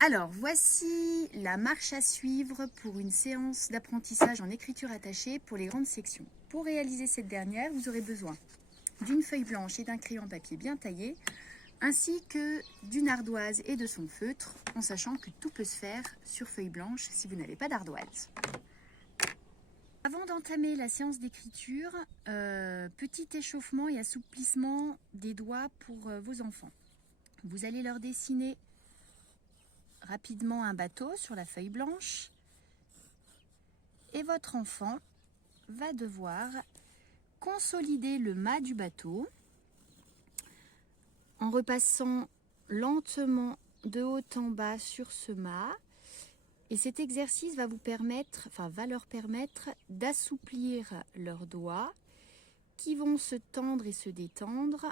Alors, voici la marche à suivre pour une séance d'apprentissage en écriture attachée pour les grandes sections. Pour réaliser cette dernière, vous aurez besoin d'une feuille blanche et d'un crayon papier bien taillé, ainsi que d'une ardoise et de son feutre, en sachant que tout peut se faire sur feuille blanche si vous n'avez pas d'ardoise. Avant d'entamer la séance d'écriture, petit échauffement et assouplissement des doigts pour vos enfants. Vous allez leur dessiner rapidement un bateau sur la feuille blanche et votre enfant va devoir consolider le mât du bateau en repassant lentement de haut en bas sur ce mât. Et cet exercice va leur permettre d'assouplir leurs doigts qui vont se tendre et se détendre.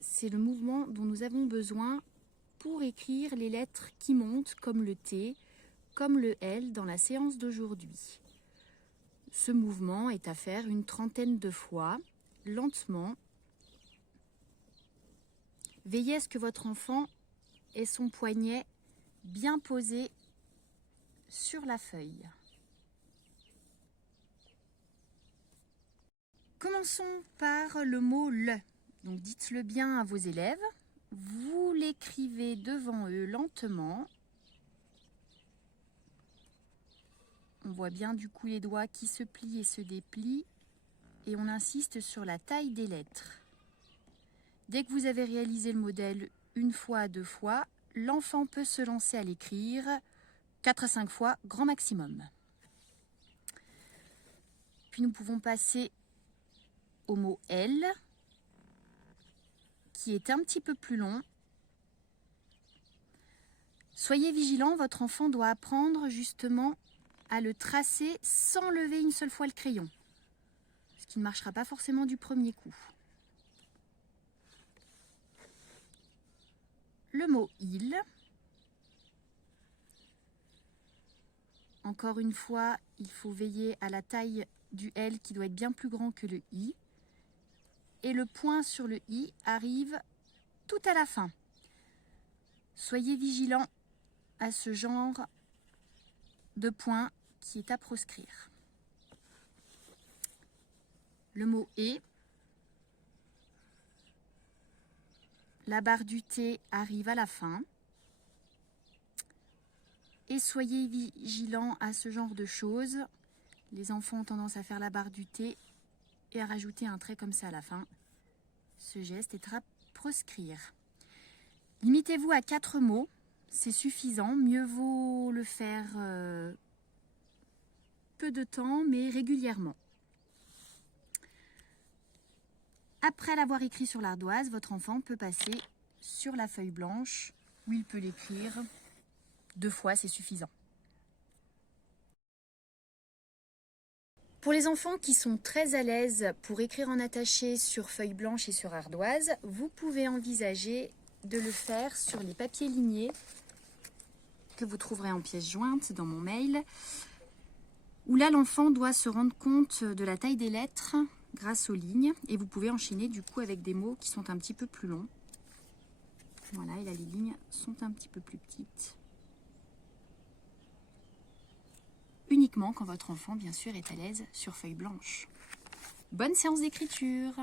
C'est le mouvement dont nous avons besoin pour écrire les lettres qui montent comme le T, comme le L dans la séance d'aujourd'hui. Ce mouvement est à faire une trentaine de fois, lentement. Veillez à ce que votre enfant ait son poignet bien posé sur la feuille. Commençons par le mot « le ». Donc dites-le bien à vos élèves. Vous l'écrivez devant eux lentement. On voit bien du coup les doigts qui se plient et se déplient. Et on insiste sur la taille des lettres. Dès que vous avez réalisé le modèle une fois, deux fois, l'enfant peut se lancer à l'écrire 4 à 5 fois, grand maximum. Puis nous pouvons passer au mot « L », qui est un petit peu plus long. Soyez vigilant, votre enfant doit apprendre justement à le tracer sans lever une seule fois le crayon, ce qui ne marchera pas forcément du premier coup. Le mot « il ». Encore une fois, il faut veiller à la taille du L qui doit être bien plus grand que le I. Et le point sur le I arrive tout à la fin. Soyez vigilants à ce genre de point qui est à proscrire. Le mot « et ». La barre du T arrive à la fin. Et soyez vigilants à ce genre de choses. Les enfants ont tendance à faire la barre du T et à rajouter un trait comme ça à la fin. Ce geste est à proscrire. Limitez-vous à 4 mots, c'est suffisant. Mieux vaut le faire peu de temps, mais régulièrement. Après l'avoir écrit sur l'ardoise, votre enfant peut passer sur la feuille blanche où il peut l'écrire 2 fois, c'est suffisant. Pour les enfants qui sont très à l'aise pour écrire en attaché sur feuille blanche et sur ardoise, vous pouvez envisager de le faire sur les papiers lignés que vous trouverez en pièces jointes dans mon mail, où là l'enfant doit se rendre compte de la taille des lettres grâce aux lignes, et vous pouvez enchaîner du coup avec des mots qui sont un petit peu plus longs. Voilà, et là les lignes sont un petit peu plus petites. Uniquement quand votre enfant, bien sûr, est à l'aise sur feuille blanche. Bonne séance d'écriture!